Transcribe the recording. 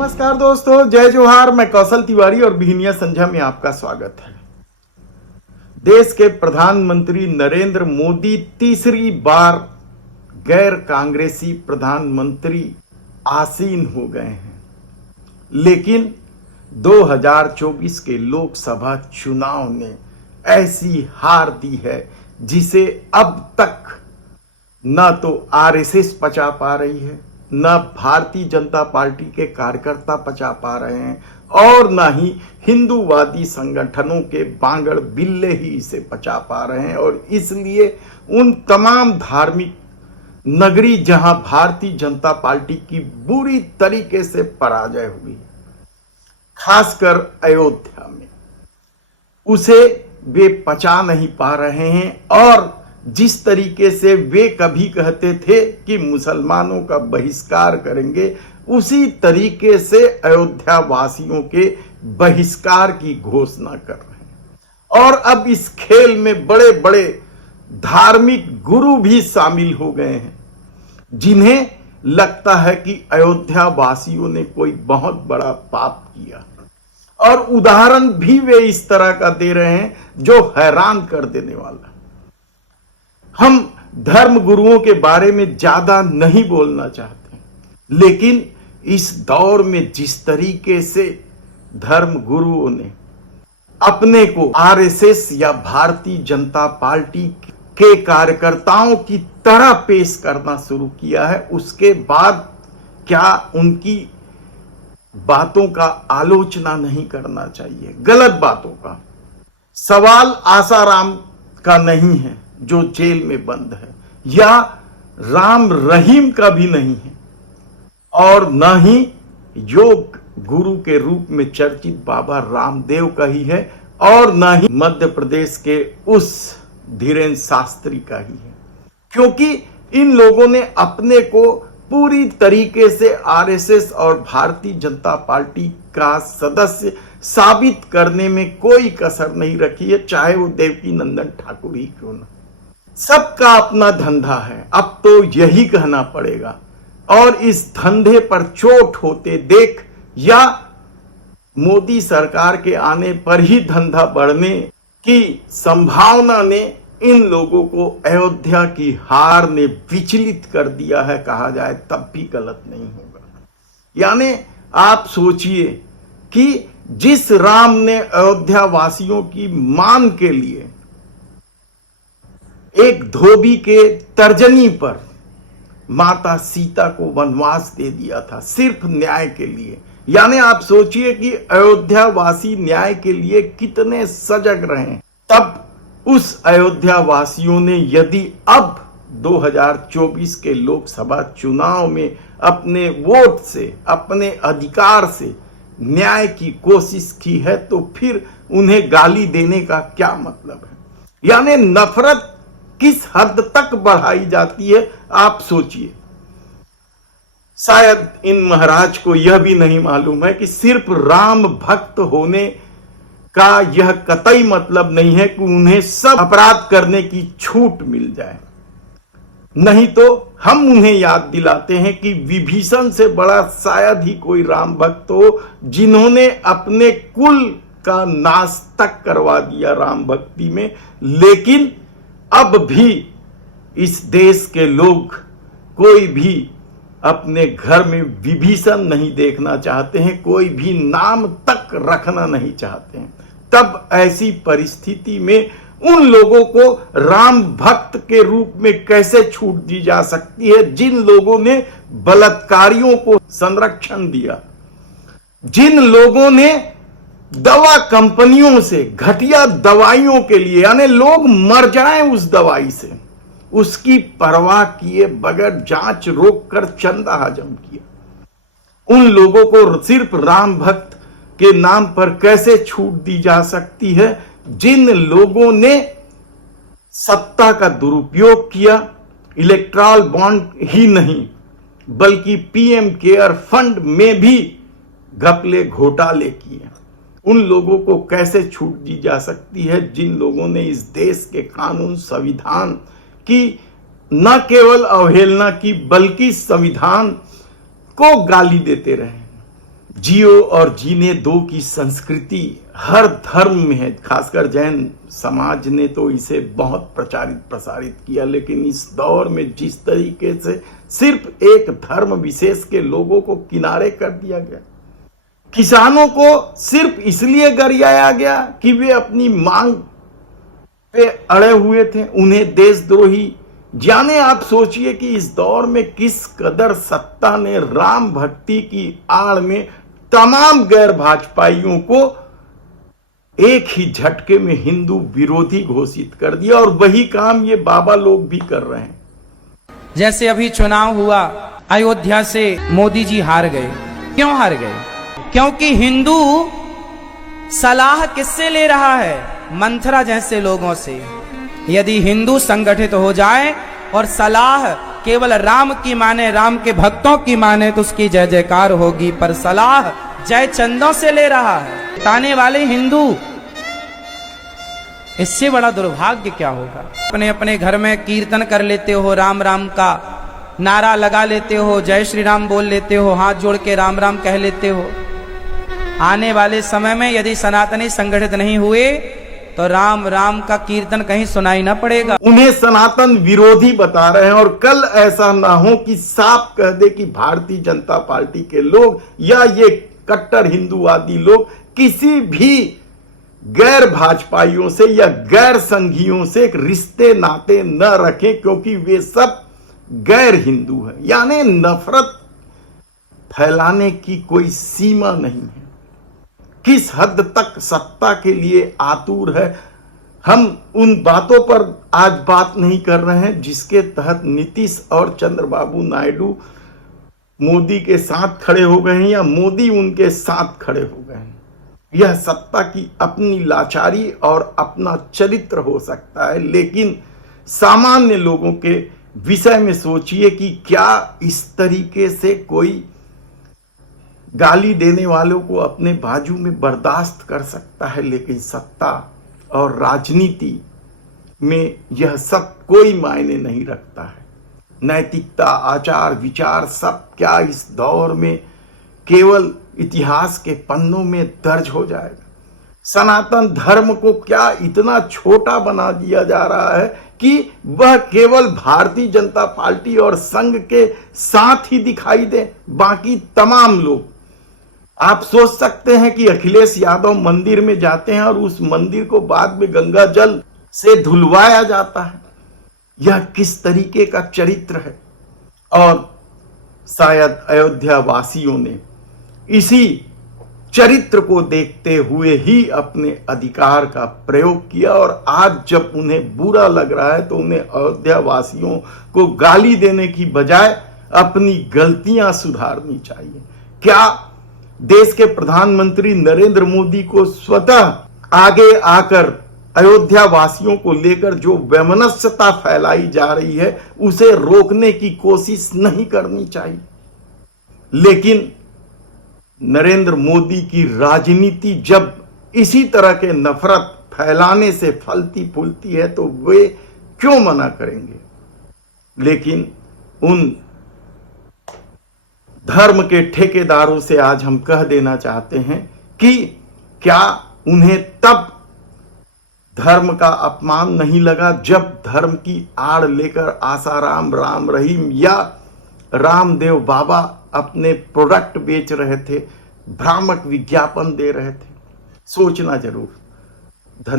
नमस्कार दोस्तों, जय जोहार। मैं कौशल तिवारी और बिहनिया संध्या में आपका स्वागत है। देश के प्रधानमंत्री नरेंद्र मोदी तीसरी बार गैर कांग्रेसी प्रधानमंत्री आसीन हो गए हैं, लेकिन 2024 के लोकसभा चुनाव ने ऐसी हार दी है जिसे अब तक न तो आरएसएस पचा पा रही है, न भारतीय जनता पार्टी के कार्यकर्ता पचा पा रहे हैं और न ही हिंदूवादी संगठनों के बांगड़ बिल्ले ही इसे पचा पा रहे हैं। और इसलिए उन तमाम धार्मिक नगरी जहां भारतीय जनता पार्टी की बुरी तरीके से पराजय हुई, खासकर अयोध्या में, उसे वे पचा नहीं पा रहे हैं। और जिस तरीके से वे कभी कहते थे कि मुसलमानों का बहिष्कार करेंगे, उसी तरीके से अयोध्या वासियों के बहिष्कार की घोषणा कर रहे हैं। और अब इस खेल में बड़े बड़े धार्मिक गुरु भी शामिल हो गए हैं, जिन्हें लगता है कि अयोध्या वासियों ने कोई बहुत बड़ा पाप किया। और उदाहरण भी वे इस तरह का दे रहे हैं जो हैरान कर देने वाला। हम धर्म गुरुओं के बारे में ज्यादा नहीं बोलना चाहते, लेकिन इस दौर में जिस तरीके से धर्म गुरुओं ने अपने को आरएसएस या भारतीय जनता पार्टी के कार्यकर्ताओं की तरह पेश करना शुरू किया है, उसके बाद क्या उनकी बातों का आलोचना नहीं करना चाहिए? गलत बातों का सवाल आसाराम का नहीं है जो जेल में बंद है, या राम रहीम का भी नहीं है, और न ही योग गुरु के रूप में चर्चित बाबा रामदेव का ही है, और न ही मध्य प्रदेश के उस धीरेन्द्र शास्त्री का ही है। क्योंकि इन लोगों ने अपने को पूरी तरीके से आरएसएस और भारतीय जनता पार्टी का सदस्य साबित करने में कोई कसर नहीं रखी है, चाहे वो देवकी नंदन ठाकुर ही क्यों न। सबका अपना धंधा है, अब तो यही कहना पड़ेगा। और इस धंधे पर चोट होते देख या मोदी सरकार के आने पर ही धंधा बढ़ने की संभावना ने इन लोगों को अयोध्या की हार ने विचलित कर दिया है, कहा जाए तब भी गलत नहीं होगा। यानी आप सोचिए कि जिस राम ने अयोध्या वासियों की मान के लिए एक धोबी के तर्जनी पर माता सीता को वनवास दे दिया था सिर्फ न्याय के लिए, यानी आप सोचिए कि अयोध्या वासी न्याय के लिए कितने सजग रहे। तब उस अयोध्या वासियों ने यदि अब 2024 के लोकसभा चुनाव में अपने वोट से, अपने अधिकार से न्याय की कोशिश की है, तो फिर उन्हें गाली देने का क्या मतलब है? यानी नफरत किस हद तक बढ़ाई जाती है, आप सोचिए। शायद इन महाराज को यह भी नहीं मालूम है कि सिर्फ राम भक्त होने का यह कतई मतलब नहीं है कि उन्हें सब अपराध करने की छूट मिल जाए। नहीं तो हम उन्हें याद दिलाते हैं कि विभीषण से बड़ा शायद ही कोई राम भक्त हो, जिन्होंने अपने कुल का नाश तक करवा दिया राम भक्ति में। लेकिन अब भी इस देश के लोग कोई भी अपने घर में विभीषण नहीं देखना चाहते हैं, कोई भी नाम तक रखना नहीं चाहते हैं। तब ऐसी परिस्थिति में उन लोगों को राम भक्त के रूप में कैसे छूट दी जा सकती है, जिन लोगों ने बलात्कारियों को संरक्षण दिया, जिन लोगों ने दवा कंपनियों से घटिया दवाइयों के लिए, यानी लोग मर जाएं उस दवाई से, उसकी परवाह किए बगैर जांच रोक कर चंदा हजम किया। उन लोगों को सिर्फ राम भक्त के नाम पर कैसे छूट दी जा सकती है, जिन लोगों ने सत्ता का दुरुपयोग किया, इलेक्ट्रल बॉन्ड ही नहीं बल्कि पीएम केयर फंड में भी घपले घोटाले किए। उन लोगों को कैसे छूट दी जा सकती है, जिन लोगों ने इस देश के कानून संविधान की न केवल अवहेलना की बल्कि संविधान को गाली देते रहे। जियो और जीने दो की संस्कृति हर धर्म में है। खासकर जैन समाज ने तो इसे बहुत प्रचारित प्रसारित किया, लेकिन इस दौर में जिस तरीके से सिर्फ एक धर्म विशेष के लोगों को किनारे कर दिया गया, किसानों को सिर्फ इसलिए गरियाया गया कि वे अपनी मांग पे अड़े हुए थे, उन्हें देशद्रोही जाने। आप सोचिए कि इस दौर में किस कदर सत्ता ने राम भक्ति की आड़ में तमाम गैर भाजपाइयों को एक ही झटके में हिंदू विरोधी घोषित कर दिया, और वही काम ये बाबा लोग भी कर रहे हैं। जैसे अभी चुनाव हुआ, अयोध्या से मोदी जी हार गए। क्यों हार गए? क्योंकि हिंदू सलाह किससे ले रहा है? मंथरा जैसे लोगों से। यदि हिंदू संगठित हो जाए और सलाह केवल राम की माने, राम के भक्तों की माने, तो उसकी जय जयकार होगी। पर सलाह जय चंदों से ले रहा है ताने वाले हिंदू। इससे बड़ा दुर्भाग्य क्या होगा? अपने अपने घर में कीर्तन कर लेते हो, राम राम का नारा लगा लेते हो, जय श्री राम बोल लेते हो, हाथ जोड़ के राम राम कह लेते हो। आने वाले समय में यदि सनातनी संगठित नहीं हुए तो राम राम का कीर्तन कहीं सुनाई ना पड़ेगा। उन्हें सनातन विरोधी बता रहे हैं, और कल ऐसा ना हो कि साफ कह दे कि भारतीय जनता पार्टी के लोग या ये कट्टर हिंदूवादी लोग किसी भी गैर भाजपाइयों से या गैर संघियों से एक रिश्ते नाते न रखें, क्योंकि वे सब गैर हिंदू है। यानी नफरत फैलाने की कोई सीमा नहीं है। किस हद तक सत्ता के लिए आतुर है, हम उन बातों पर आज बात नहीं कर रहे हैं जिसके तहत नीतीश और चंद्रबाबू नायडू मोदी के साथ खड़े हो गए हैं या मोदी उनके साथ खड़े हो गए हैं। यह सत्ता की अपनी लाचारी और अपना चरित्र हो सकता है, लेकिन सामान्य लोगों के विषय में सोचिए कि क्या इस तरीके से कोई गाली देने वालों को अपने बाजू में बर्दाश्त कर सकता है? लेकिन सत्ता और राजनीति में यह सब कोई मायने नहीं रखता है। नैतिकता, आचार, विचार सब क्या इस दौर में केवल इतिहास के पन्नों में दर्ज हो जाएगा? सनातन धर्म को क्या इतना छोटा बना दिया जा रहा है कि वह केवल भारतीय जनता पार्टी और संघ के साथ ही दिखाई दे, बाकी तमाम लोग। आप सोच सकते हैं कि अखिलेश यादव मंदिर में जाते हैं और उस मंदिर को बाद में गंगा जल से धुलवाया जाता है। यह किस तरीके का चरित्र है? और शायद अयोध्या वासियों ने इसी चरित्र को देखते हुए ही अपने अधिकार का प्रयोग किया, और आज जब उन्हें बुरा लग रहा है तो उन्हें अयोध्या वासियों को गाली देने की बजाय अपनी गलतियां सुधारनी चाहिए। क्या देश के प्रधानमंत्री नरेंद्र मोदी को स्वतः आगे आकर अयोध्या वासियों को लेकर जो वैमनस्यता फैलाई जा रही है उसे रोकने की कोशिश नहीं करनी चाहिए? लेकिन नरेंद्र मोदी की राजनीति जब इसी तरह के नफरत फैलाने से फलती फूलती है तो वे क्यों मना करेंगे? लेकिन उन धर्म के ठेकेदारों से आज हम कह देना चाहते हैं कि क्या उन्हें तब धर्म का अपमान नहीं लगा जब धर्म की आड़ लेकर आसाराम, राम रहीम या रामदेव बाबा अपने प्रोडक्ट बेच रहे थे, भ्रामक विज्ञापन दे रहे थे? सोचना जरूर। धन्यवाद।